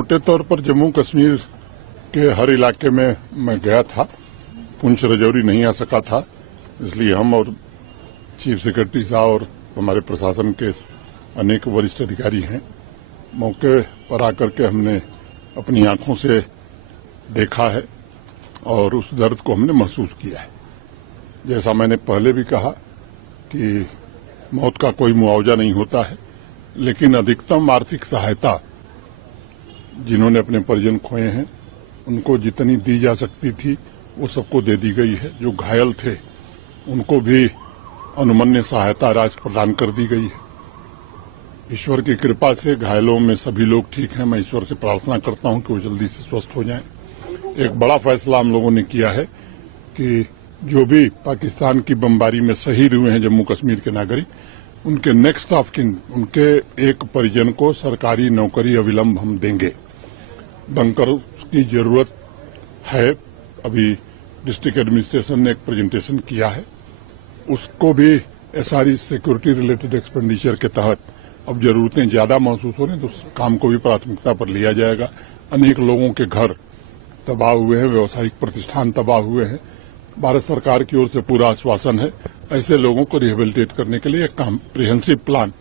मोटे तौर पर जम्मू कश्मीर के हर इलाके में मैं गया था। पुंछ राजौरी नहीं आ सका था, इसलिए हम और चीफ सेक्रेटरी साहब और हमारे प्रशासन के अनेक वरिष्ठ अधिकारी हैं। मौके पर आकर के हमने अपनी आंखों से देखा है और उस दर्द को हमने महसूस किया है। जैसा मैंने पहले भी कहा कि मौत का कोई मुआवजा नहीं होता है, लेकिन अधिकतम आर्थिक सहायता जिन्होंने अपने परिजन खोए हैं उनको जितनी दी जा सकती थी वो सबको दे दी गई है। जो घायल थे उनको भी अनुमन्य सहायता राशि प्रदान कर दी गई है। ईश्वर की कृपा से घायलों में सभी लोग ठीक हैं। मैं ईश्वर से प्रार्थना करता हूं कि वो जल्दी से स्वस्थ हो जाएं। एक बड़ा फैसला हम लोगों ने किया है कि जो भी पाकिस्तान की बमबारी में शहीद हुए हैं जम्मू कश्मीर के नागरिक, उनके नेक्स्ट ऑफ किन, उनके एक परिजन को सरकारी नौकरी अविलंब हम देंगे। बंकर की जरूरत है। अभी डिस्ट्रिक्ट एडमिनिस्ट्रेशन ने एक प्रेजेंटेशन किया है, उसको भी एसआरई सिक्योरिटी रिलेटेड एक्सपेंडिचर के तहत अब जरूरतें ज्यादा महसूस हो रही हैं तो उस काम को भी प्राथमिकता पर लिया जाएगा। अनेक लोगों के घर तबाह हुए हैं, व्यावसायिक प्रतिष्ठान तबाह हुए हैं। भारत सरकार की ओर से पूरा आश्वासन है ऐसे लोगों को रिहेबिलिटेट करने के लिए एक कॉम्प्रिहेंसिव प्लान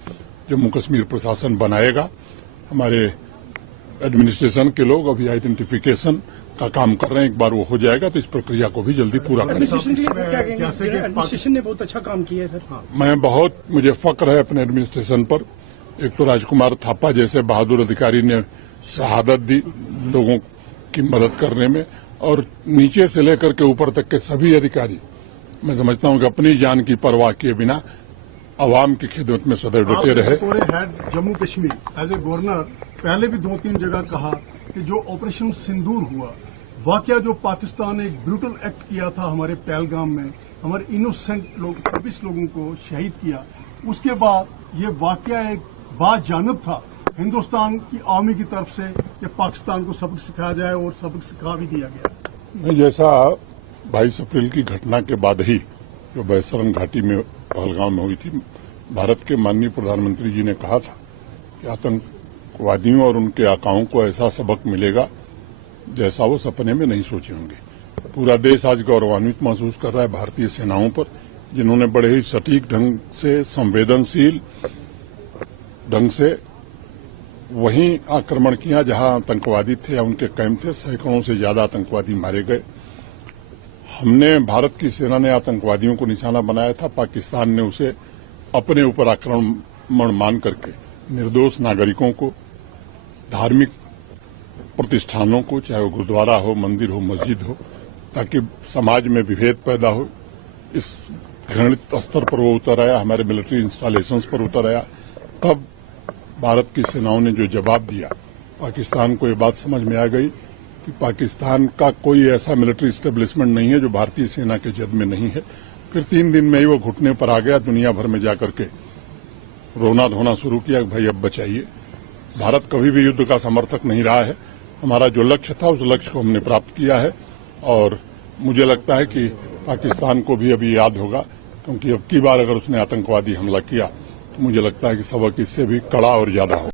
जम्मू कश्मीर प्रशासन बनाएगा। हमारे एडमिनिस्ट्रेशन के लोग अभी आइडेंटिफिकेशन का काम कर रहे हैं। एक बार वो हो जाएगा तो इस प्रक्रिया को भी जल्दी पूरा करेंगे। एडमिनिस्ट्रेशन ने बहुत अच्छा काम किया है सर। मुझे फक्र है अपने एडमिनिस्ट्रेशन पर। एक तो राजकुमार थापा जैसे बहादुर अधिकारी ने शहादत दी लोगों की मदद करने में, और नीचे से लेकर के ऊपर तक के सभी अधिकारी, मैं समझता हूं कि अपनी जान की परवाह किए बिना अवाम की खिदमत में सदैव डटे रहे। Head Jammu Kashmir as a governor पहले भी 2-3 जगह कहा कि जो ऑपरेशन सिंदूर हुआ, वाकया जो पाकिस्तान ने एक ब्रूटल एक्ट किया था हमारे पहलगाम में, हमारे इनोसेंट लोग 26 लोगों को शहीद किया, उसके बाद ये वाकया एक बाजानिब था हिंदुस्तान की आर्मी की तरफ से कि पाकिस्तान को सबक सिखाया जाए और सबक सिखा भी दिया गया। जैसा 22 अप्रैल की घटना के बाद ही जो बैसरन घाटी में पहलगाम में हुई थी, भारत के माननीय प्रधानमंत्री जी ने कहा था कि आतंकवादियों और उनके आकाओं को ऐसा सबक मिलेगा जैसा वो सपने में नहीं सोचे होंगे। पूरा देश आज गौरवान्वित महसूस कर रहा है भारतीय सेनाओं पर, जिन्होंने बड़े ही सटीक ढंग से, संवेदनशील ढंग से वहीं आक्रमण किया जहां आतंकवादी थे या उनके कैंप थे। सैकड़ों से ज्यादा आतंकवादी मारे गए। हमने, भारत की सेना ने आतंकवादियों को निशाना बनाया था, पाकिस्तान ने उसे अपने ऊपर आक्रमण मान करके निर्दोष नागरिकों को, धार्मिक प्रतिष्ठानों को, चाहे वो गुरुद्वारा हो, मंदिर हो, मस्जिद हो, ताकि समाज में विभेद पैदा हो, इस घृणित स्तर पर वो उतर आया, हमारे मिलिट्री इंस्टॉलेशंस पर उतर आया। तब भारत की सेनाओं ने जो जवाब दिया, पाकिस्तान को ये बात समझ में आ गई कि पाकिस्तान का कोई ऐसा मिलिट्री एस्टेब्लिशमेंट नहीं है जो भारतीय सेना के जद में नहीं है। फिर 3 दिन में ही वो घुटने पर आ गया, दुनिया भर में जाकर के रोना धोना शुरू किया कि भाई अब बचाइए। भारत कभी भी युद्ध का समर्थक नहीं रहा है। हमारा जो लक्ष्य था उस लक्ष्य को हमने प्राप्त किया है और मुझे लगता है कि पाकिस्तान को भी अभी याद होगा, क्योंकि अब की बार अगर उसने आतंकवादी हमला किया तो मुझे लगता है कि सबक इससे भी कड़ा और ज्यादा हो।